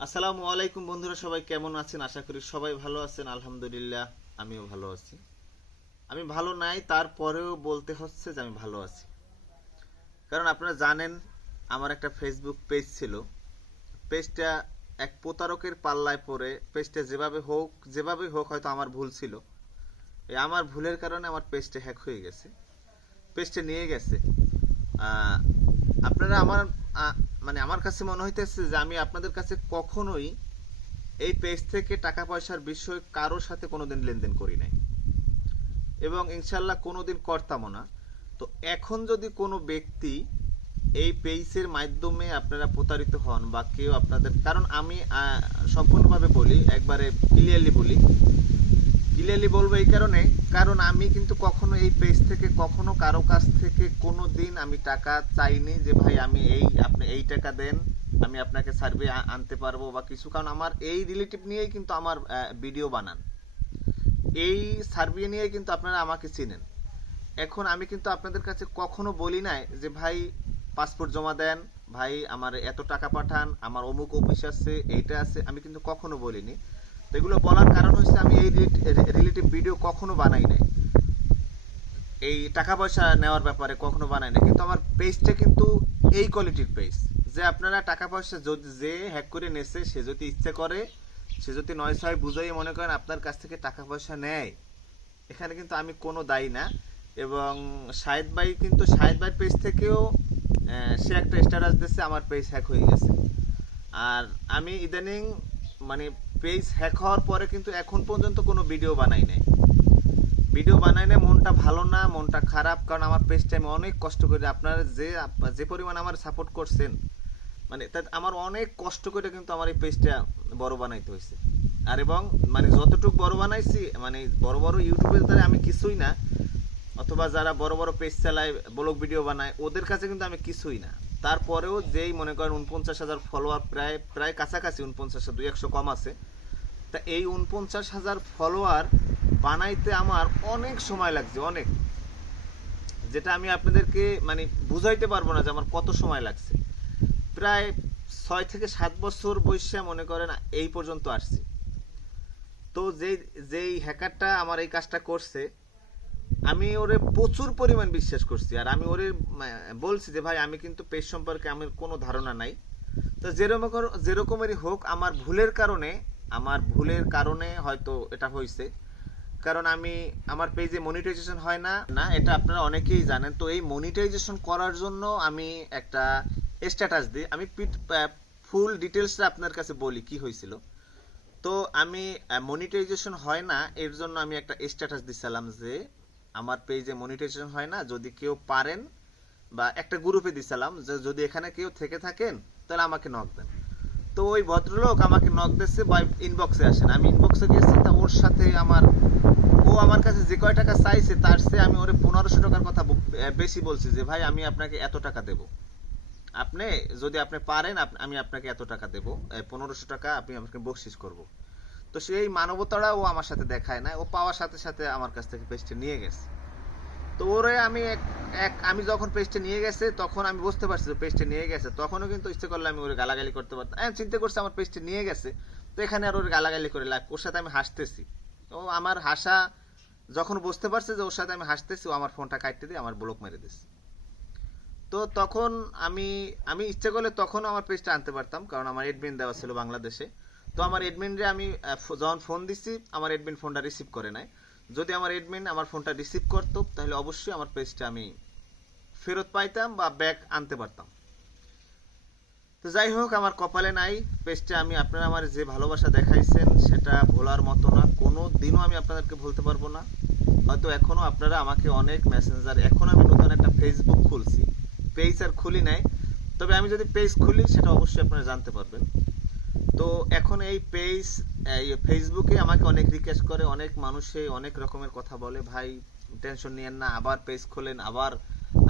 আসসালামু আলাইকুম বন্ধুরা, সবাই কেমন আছেন? আশা করি সবাই ভালো আছেন। আলহামদুলিল্লাহ, আমিও ভালো আছি। আমি ভালো নাই, তারপরেও বলতে হচ্ছে যে আমি ভালো আছি। কারণ আপনারা জানেন, আমার একটা ফেসবুক পেজ ছিল। পেজটা এক প্রতারকের পাল্লায় পড়ে পেজটা যেভাবে হোক যেভাবে হোক হয়তো আমার ভুল ছিল। এই আমার ভুলের কারণে আমার পেজটা হ্যাক হয়ে গেছে। পেজটা নিয়ে গেছে। আপনারা আমার মানে আমার কাছে মনে হইতেছে যে আমি আপনাদের কাছে কখনোই এই পেজ থেকে টাকা পয়সার বিষয়ে কারোর সাথে কোনোদিন লেনদেন করি নাই। এবং ইনশাল্লাহ কোনোদিন করতামও না। তো এখন যদি কোনো ব্যক্তি এই পেজের মাধ্যমে আপনারা প্রতারিত হন বা কেউ আপনাদের, কারণ আমি সম্পূর্ণভাবে বলি, একবারে ক্লিয়ারলি বলি ক্লিয়ারলি বলব এই কারণে, কারণ আমি কিন্তু কখনো এই পেজ থেকে, কখনো কারও কাছ থেকে কোনো দিন আমি টাকা চাইনি যে, ভাই, আমি এই, আপনি এই টাকা দেন, আমি আপনাকে সার্ভে আনতে পারব বা কিছু। কারণ আমার এই রিলেটিভ নিয়েই কিন্তু আমার ভিডিও বানান। এই সার্ভে নিয়ে কিন্তু আপনারা আমাকে চিনেন। এখন আমি কিন্তু আপনাদের কাছে কখনো বলি নাই যে, ভাই পাসপোর্ট জমা দেন, ভাই, আমার এত টাকা পাঠান, আমার অমুক অফিস আছে, এইটা আছে। আমি কিন্তু কখনো বলিনি। এগুলো বলার কারণ হচ্ছে আমি এই রিলেটিভ ভিডিও কখনো বানাই নাই। এই টাকা পয়সা নেওয়ার ব্যাপারে কখনো বানাই নাই। কিন্তু আমার পেজটা কিন্তু এই কোয়ালিটির পেজ যে আপনারা টাকা পয়সা যদি যে হ্যাক করে নেছে, সে যদি ইচ্ছে করে, সে যদি নয় ছয় বুঝাই মনে করেন আপনার কাছ থেকে টাকা পয়সা নেয়। এখানে কিন্তু আমি কোনো দায়ী না। এবং শাহেদ ভাই কিন্তু শাহেদ ভাইয়ের পেজ থেকেও সে একটা স্ট্যাটাস দিচ্ছে আমার পেজ হ্যাক হয়ে গেছে। আর আমি ইদানিং মানে পেজ হ্যাক হওয়ার পরে কিন্তু এখন পর্যন্ত কোনো ভিডিও বানাই নাই। ভিডিও বানাই না মনটা ভালো না, মনটা খারাপ, কারণ আমার পেজটা আমি অনেক কষ্ট করে আপনারা যে যে পরিমাণ আমার সাপোর্ট করছেন মানে আমার অনেক কষ্ট করে কিন্তু আমার এই পেজটা বড় বানাইতে হয়েছে আর এবং মানে যতটুকু বড় বানাইছি মানে বড় বড় ইউটিউবের দ্বারা আমি কিছুই না, অথবা যারা বড় বড় পেজ চালায় ব্লগ ভিডিও বানায়, ওদের কাছে কিন্তু আমি কিছুই না। তারপরেও যেই মনে করেন উনপঞ্চাশ হাজার ফলোয়ার প্রায় প্রায় কাছাকাছি উনপঞ্চাশ দুই একশো কম আছে। তা এই উনপঞ্চাশ হাজার ফলোয়ার বানাইতে আমার অনেক সময় লাগছে, অনেক। যেটা আমি আপনাদেরকে মানে বুঝাইতে পারব না যে আমার কত সময় লাগছে। প্রায় ছয় থেকে সাত বছর বয়সে মনে করেন এই পর্যন্ত আসছি। তো যেই যেই হ্যাকারটা আমার এই কাজটা করছে আমি ওরে প্রচুর পরিমাণ বিশ্বাস করছি, আর আমি ওরে বলছি যে, ভাই, আমি কিন্তু পেজ সম্পর্কে আমার কোনো ধারণা নাই। তো যেরকম যেরকমেরই হোক, আমার ভুলের কারণে, আমার ভুলের কারণে হয়তো এটা হয়েছে কারণ আমি, আমার পেজে মনিটাইজেশন হয় না না, এটা আপনারা অনেকেই জানেন। তো এই মনিটাইজেশন করার জন্য আমি একটা স্ট্যাটাস দিই। আমি ফুল ডিটেলসটা আপনার কাছে বলি কি হয়েছিল তো আমি মনিটাইজেশন হয় না, এর জন্য আমি একটা স্ট্যাটাস দিছিলাম যে আমার পেজে মনিটাইজেশন হয় না, যদি কেউ পারেন বা একটা গ্রুপে দিছিলাম, যে যদি এখানে কেউ থেকে থাকেন, তাহলে আমাকে নক দেন। তো ওই ভদ্রলোক আমাকে নক দিচ্ছে বা ইনবক্সে আসেন। আমি ইনবক্সে গেছি, তা ওর সাথে আমার, ও আমার কাছে যে কয় টাকা চাইছে, তার চেয়ে আমি ওরে পনেরোশো টাকার কথা বেশি বলছি যে, ভাই, আমি আপনাকে এত টাকা দেব। আপনি যদি আপনি পারেন আমি আপনাকে এত টাকা দেবো। পনেরোশো টাকা আপনি আমাকে বকশিস করব। তো সেই মানবতাটা ও আমার সাথে দেখায় না ও পাওয়ার সাথে সাথে আমার কাছ থেকে পেজটা নিয়ে গেছে। তো ওরে আমি এক এক, আমি যখন পেজটা নিয়ে গেছে, তখন আমি বুঝতে পারছি যে পেজটা নিয়ে গেছে। তখনও কিন্তু ইচ্ছে করলে আমি ওরে গালাগালি করতে পারতাম। আমি চিন্তা করছি আমার পেজটা নিয়ে গেছে। তো এখানে আর ওর গালাগালি করে লাভ, ওর সাথে আমি হাসতেছি। ও আমার হাসা যখন বুঝতে পারছে যে ওর সাথে আমি হাসতেছি, ও আমার ফোনটা কাটতে দিয়ে আমার ব্লক মেরে দিচ্ছে তো তখন আমি আমি ইচ্ছে করলে তখনও আমার পেজটা আনতে পারতাম, কারণ আমার এডমিন দেওয়া ছিল বাংলাদেশে। তো আমার এডমিনরে আমি যখন ফোন দিছি, আমার এডমিন ফোনটা রিসিভ করে নাই। যদি আমার এডমিন আমার ফোনটা রিসিভ করতো, তাহলে অবশ্যই আমার পেজটা আমি ফেরত পাইতাম বা ব্যাক আনতে পারতাম। তো যাই হোক, আমার কপালে নাই। পেজটা আমি, আপনারা আমার যে ভালোবাসা দেখাইছেন, সেটা ভোলার মতো না। কোনো দিনও আমি আপনাদেরকে বলতে পারব না। হয়তো এখনও আপনারা আমাকে অনেক মেসেঞ্জার এখন আমি নতুন একটা ফেসবুক খুলছি। পেজ আর খুলি নাই। তবে আমি যদি পেজ খুলি, সেটা অবশ্যই আপনারা জানতে পারবেন। তো এখন এই পেজ, এই ফেসবুকে আমাকে অনেক রিকোয়েস্ট করে, অনেক মানুষে অনেক রকমের কথা বলে, ভাই টেনশন নিয়েন না, আবার পেজ খোলেন, আবার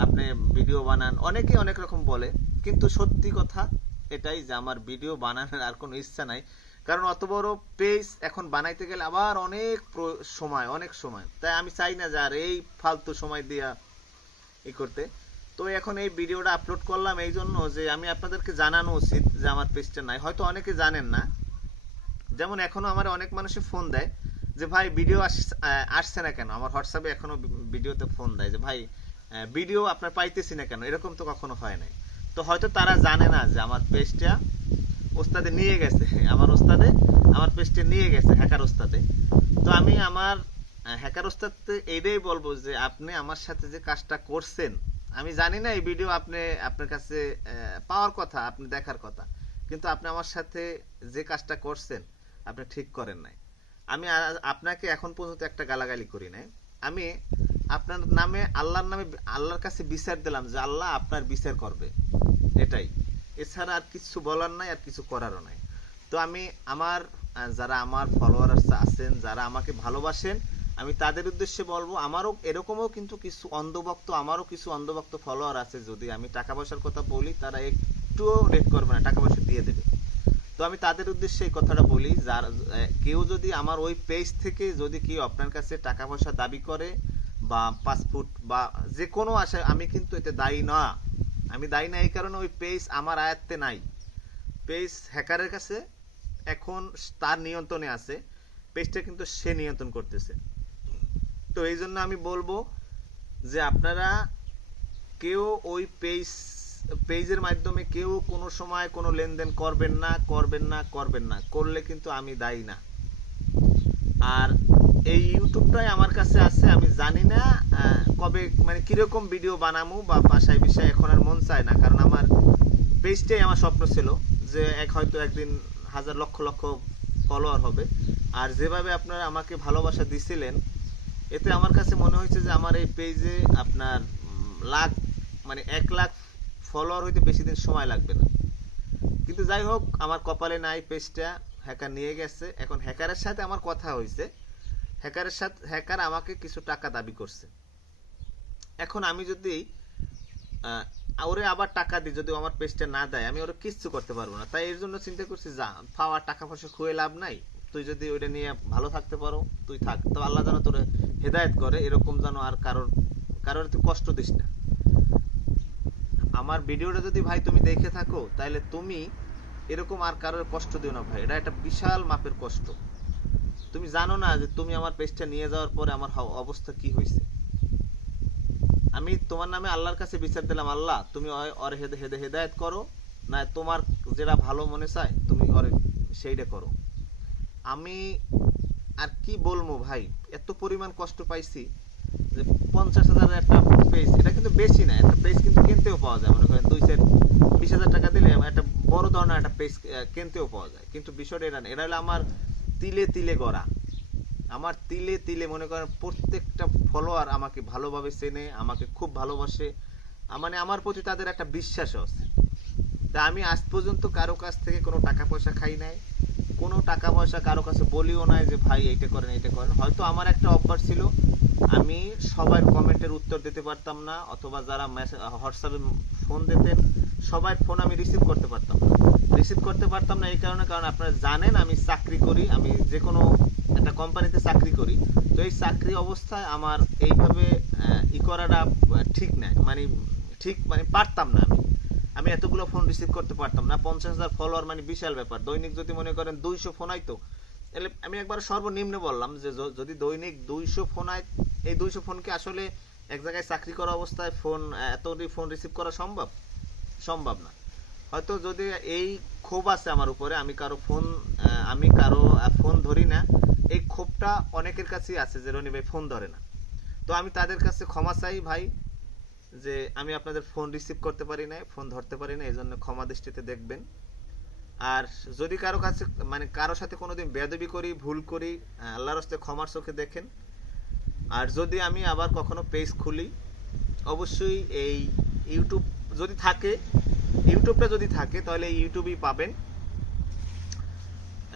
আপনি ভিডিও বানান। অনেকে অনেক রকম বলে, কিন্তু সত্যি কথা এটাই যে আমার ভিডিও বানানোর আর কোনো ইচ্ছা নাই। কারণ অত বড় পেজ এখন বানাইতে গেলে আবার অনেক সময় অনেক সময়। তাই আমি চাই না যে আর এই ফালতু সময় দিয়া ই করতে। তো এখন এই ভিডিওটা আপলোড করলাম এই জন্য যে আমি আপনাদেরকে জানানো উচিত যে আমার পেজটা নাই। হয়তো অনেকে জানেন না। যেমন এখনও আমার অনেক মানুষে ফোন দেয় যে, ভাই ভিডিও আসছে না কেন? আমার হোয়াটসঅ্যাপে এখনও ভিডিওতে ফোন দেয় যে, ভাই ভিডিও আপনার পাইতেছি না কেন? এরকম তো কখনো হয় নাই। তো হয়তো তারা জানে না যে আমার পেজটা ওস্তাদে নিয়ে গেছে। আমার ওস্তাদে, আমার পেজটা নিয়ে গেছে হ্যাকার ওস্তাদে। তো আমি আমার হ্যাকার ওস্তাদ এইটাই বলব যে, আপনি আমার সাথে যে কাজটা করছেন আমি জানি না এই ভিডিও আপনি, আপনার কাছে পাওয়ার কথা, আপনি দেখার কথা। কিন্তু আপনি আমার সাথে যে কাজটা করছেন, আপনি ঠিক করেন নাই। আমি আপনাকে এখন পর্যন্ত একটা গালাগালি করি নাই। আমি আপনার নামে, আল্লাহর নামে, আল্লাহর কাছে বিচার দিলাম যে আল্লাহ আপনার বিচার করবে। এটাই। এছাড়া আর কিছু বলার নাই, আর কিছু করারও নাই। তো আমি আমার যারা আমার ফলোয়ার আছেন, যারা আমাকে ভালোবাসেন আমি তাদের উদ্দেশ্যে বলব, আমারও এরকমও কিন্তু কিছু অন্ধভক্ত, আমারও কিছু অন্ধভক্ত ফলোয়ার আছে। যদি আমি টাকা পয়সার কথা বলি, তারা একটুও রেট করবে না, টাকা পয়সা দিয়ে দেবে। তো আমি তাদের উদ্দেশ্যে এই কথাটা বলি, যার কেউ যদি আমার ওই পেজ থেকে যদি কেউ আপনার কাছে টাকা পয়সা দাবি করে, বা পাসপোর্ট বা যে কোনো আশায়, আমি কিন্তু এতে দায়ী না। আমি দায়ী না এই কারণে ওই পেজ আমার আয়ত্তে নাই। পেজ হ্যাকারের কাছে এখন তার নিয়ন্ত্রণে আছে পেজটা কিন্তু সে নিয়ন্ত্রণ করতেছে। তো এই জন্য আমি বলব যে আপনারা কেউ ওই পেজ, পেজের মাধ্যমে কেউ কোনো সময় কোনো লেনদেন করবেন না করবেন না করবেন না। করলে কিন্তু আমি দায়ী না। আর এই ইউটিউবটাই আমার কাছে আছে, আমি জানি না কবে মানে কীরকম ভিডিও বানামু বা বাসায় বিষয় এখন আর মন চায় না, কারণ আমার পেজটাই আমার স্বপ্ন ছিল যে এক, হয়তো একদিন হাজার লক্ষ লক্ষ ফলোয়ার হবে। আর যেভাবে আপনারা আমাকে ভালোবাসা দিছিলেন এতে আমার কাছে মনে হয়েছে যে আমার এই পেজে আপনার লাখ মানে এক লাখ ফলোয়ার হইতে বেশি দিন সময় লাগবে না। কিন্তু যাই হোক, আমার কপালে নাই পেজটা হ্যাকার নিয়ে গেছে। এখন হ্যাকারের সাথে আমার কথা হয়েছে। হ্যাকারের সাথে হ্যাকার আমাকে কিছু টাকা দাবি করছে। এখন আমি যদি ওরে আবার টাকা দিই, যদি আমার পেজটা না দেয়, আমি ওরা কিচ্ছু করতে পারব না। তাই এর জন্য চিন্তা করছি, যা পাওয়ার টাকা পয়সা খুয়ে লাভ নাই। তুই যদি ওইটা নিয়ে ভালো থাকতে পারো, তুই থাক। তো আল্লাহ যেন তোরে হেদায়েত করে, এরকম যেন আর কারোর কারোর তুই কষ্ট দিস না। আমার ভিডিওটা যদি ভাই তুমি দেখে থাকো তাহলে তুমি এরকম আর কারোর কষ্ট দিও না ভাই। এটা একটা বিশাল মাপের কষ্ট। তুমি জানো না যে তুমি আমার পেজটা নিয়ে যাওয়ার পরে আমার অবস্থা কি হয়েছে আমি তোমার নামে আল্লাহর কাছে বিচার দিলাম, আল্লাহ, তুমি ওর হেদে হেদে হেদায়েত করো, না তোমার যেটা ভালো মনে চায়, তুমি সেইটা করো। আমি আর কি বলব ভাই? এত পরিমাণ কষ্ট পাইছি যে পঞ্চাশ হাজারের একটা পেজ এটা কিন্তু বেশি না, একটা পেজ কিন্তু কিনতেও পাওয়া যায়। মনে করেন দুই সেট বিশ হাজার টাকা দিলে একটা বড় ধরনের একটা পেজ কিনতেও পাওয়া যায়। কিন্তু বিষয়টা এটা না, এটা হলো আমার তিলে তিলে গড়া। আমার তিলে তিলে মনে করেন প্রত্যেকটা ফলোয়ার আমাকে ভালোভাবে চেনে, আমাকে খুব ভালোবাসে। মানে আমার প্রতি তাদের একটা বিশ্বাসও আছে। তা আমি আজ পর্যন্ত কারও কাছ থেকে কোনো টাকা পয়সা খাই নাই। কোনো টাকা পয়সা কারও কাছে বলিও নাই যে, ভাই, এইটা করেন এইটা করেন। হয়তো আমার একটা অফার ছিল, আমি সবার কমেন্টের উত্তর দিতে পারতাম না, অথবা যারা মেসেজ হোয়াটসঅ্যাপে ফোন দিতেন, সবার ফোন আমি রিসিভ করতে পারতাম না। রিসিভ করতে পারতাম না এই কারণে, কারণ আপনারা জানেন, আমি চাকরি করি, আমি যে কোনো একটা কোম্পানিতে চাকরি করি। তো এই চাকরি অবস্থায় আমার এইভাবে ই করাটা ঠিক নাই মানে ঠিক মানে পারতাম না আমি। আমি এতগুলো ফোন রিসিভ করতে পারতাম না। পঞ্চাশ হাজার ফলোয়ার মানে বিশাল ব্যাপার। দৈনিক যদি মনে করেন দুইশো ফোন আইতো, তাহলে আমি একবার সর্বনিম্ন বললাম যে যদি দৈনিক দুইশো ফোন আয় এই দুইশো ফোনকে আসলে এক জায়গায় চাকরি করা অবস্থায় ফোন এত ফোন রিসিভ করা সম্ভব? সম্ভব না। হয়তো যদি এই ক্ষোভ আছে আমার উপরে, আমি কারও ফোন আমি কারও ফোন ধরি না, এই ক্ষোভটা অনেকের কাছেই আছে যে রনি ভাই ফোন ধরে না। তো আমি তাদের কাছে ক্ষমা চাই ভাই। যে আমি আপনাদের ফোন রিসিভ করতে পারি না ফোন ধরতে পারি না এই জন্য ক্ষমা দৃষ্টিতে দেখবেন। আর যদি কারও কাছে মানে কারও সাথে কোনোদিন বেদবি করি, ভুল করি, আল্লাহর হস্তে ক্ষমার চোখে দেখেন। আর যদি আমি আবার কখনো পেজ খুলি, অবশ্যই এই ইউটিউব যদি থাকে ইউটিউবটা যদি থাকে, তাহলে ইউটিউবই পাবেন।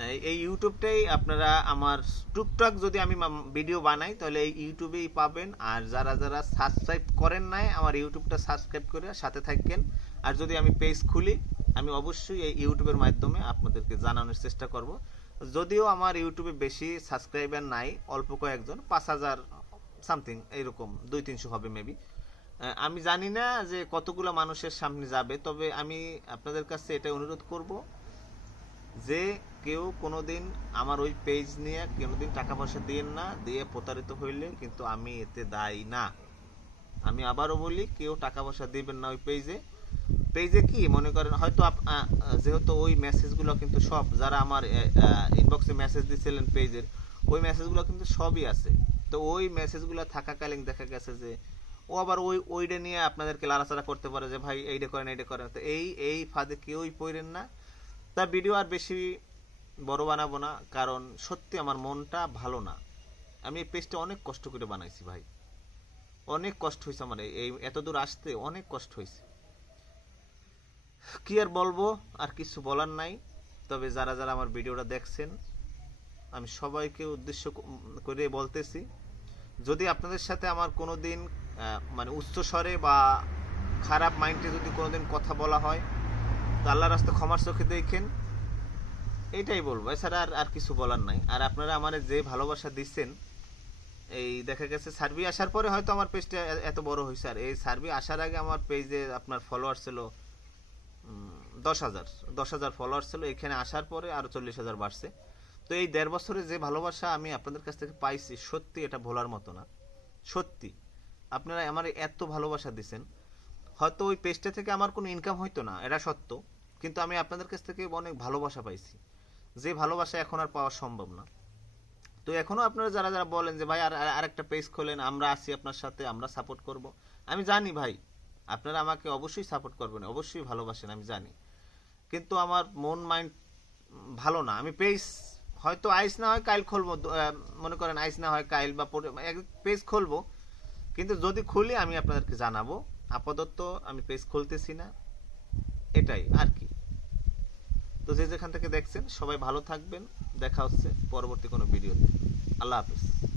এই- ইউটিউবটাই আপনারা আমার টুকটাক যদি আমি ভিডিও বানাই, তাহলে এই ইউটিউবেই পাবেন। আর যারা যারা সাবস্ক্রাইব করেন নাই, আমার ইউটিউবটা সাবস্ক্রাইব করে সাথে থাকেন আর যদি আমি পেজ খুলি, আমি অবশ্যই এই ইউটিউবের মাধ্যমে আপনাদেরকে জানানোর চেষ্টা করব। যদিও আমার ইউটিউবে বেশি সাবস্ক্রাইবার নাই, অল্প কয়েকজন, পাঁচ হাজার সামথিং এইরকম দুই তিনশো হবে মেবি আমি জানি না যে কতগুলো মানুষের সামনে যাবে, তবে আমি আপনাদের কাছে এটা অনুরোধ করব যে কেউ কোনোদিন আমার ওই পেজ নিয়ে কোনোদিন টাকা পয়সা দিয়েন না, দিয়ে প্রতারিত হইলে কিন্তু আমি এতে দায়ী না। আমি আবারও বলি, কেউ টাকা পয়সা দিবেন না ওই পেজে পেজে কি? মনে করেন, হয়তো যেহেতু ওই মেসেজগুলো কিন্তু সব, যারা আমার ইনবক্সে মেসেজ দিছিলেন পেজের ওই মেসেজগুলো কিন্তু সবই আছে। তো ওই মেসেজগুলো থাকাকালীন দেখা গেছে যে, ও আবার ওই ওইটা নিয়ে আপনাদেরকে লাড়াচাড়া করতে পারে যে, ভাই এইটা করেন এইটা করেন। তো এই এই ফাঁদে কেউই পড়েন না। তা ভিডিও আর বেশি বড় বানাবো না কারণ সত্যি আমার মনটা ভালো না। আমি এই পেজটা অনেক কষ্ট করে বানাইছি ভাই। অনেক কষ্ট হয়েছে আমার এই এত দূর আসতে অনেক কষ্ট হয়েছে। কি আর বলব আর কিছু বলার নাই। তবে যারা যারা আমার ভিডিওটা দেখছেন আমি সবাইকে উদ্দেশ্য করে বলতেছি যদি আপনাদের সাথে আমার কোনোদিন আহ, মানে উচ্চ স্বরে বা খারাপ মাইন্ডে যদি কোনোদিন কথা বলা হয় তো আল্লাহর রাস্তা ক্ষমার চোখে দেখেন এইটাই বলব। এছাড়া আর আর কিছু বলার নাই। আর আপনারা আমার যে ভালোবাসা দিচ্ছেন, এই দেখা গেছে সার্ভি আসার পরে হয়তো আমার পেজটা এত বড় হয়েছে আর এই সার্ভি আসার আগে আমার পেজে আপনার ফলোয়ার ছিল দশ হাজার। দশ হাজার ফলোয়ার ছিল। এখানে আসার পরে আরও চল্লিশ হাজার বাড়ছে। তো এই দেড় বছরে যে ভালোবাসা আমি আপনাদের কাছ থেকে পাইছি, সত্যি এটা ভোলার মতো না। সত্যি। আপনারা আমার এত ভালোবাসা দিছেন হয়তো ওই পেজটা থেকে আমার কোনো ইনকাম হইতো না, এটা সত্য। কিন্তু আমি আপনাদের কাছ থেকে অনেক ভালোবাসা পাইছি। যে ভালোবাসা এখন আর পাওয়া সম্ভব না। তো এখনও আপনারা যারা যারা বলেন যে, ভাই, আর, আর- আরেকটা পেজ খোলেন, আমরা আছি আপনার সাথে, আমরা সাপোর্ট করব। আমি জানি, ভাই, আপনারা আমাকে অবশ্যই সাপোর্ট করবেন, অবশ্যই ভালোবাসেন, আমি জানি। কিন্তু আমার মন মাইন্ড ভালো না। আমি পেজ হয়তো আইস না হয় কাইল খুলবো মনে করেন আইস না হয় কাইল বা পেজ খুলবো। কিন্তু যদি খুলি, আমি আপনাদেরকে জানাব। আপাতত আমি পেজ খুলতেছি না। এটাই আর কি। তো যে যেখান থেকে দেখছেন, সবাই ভালো থাকবেন। দেখা হচ্ছে পরবর্তী কোনো ভিডিওতে আল্লাহ হাফিজ।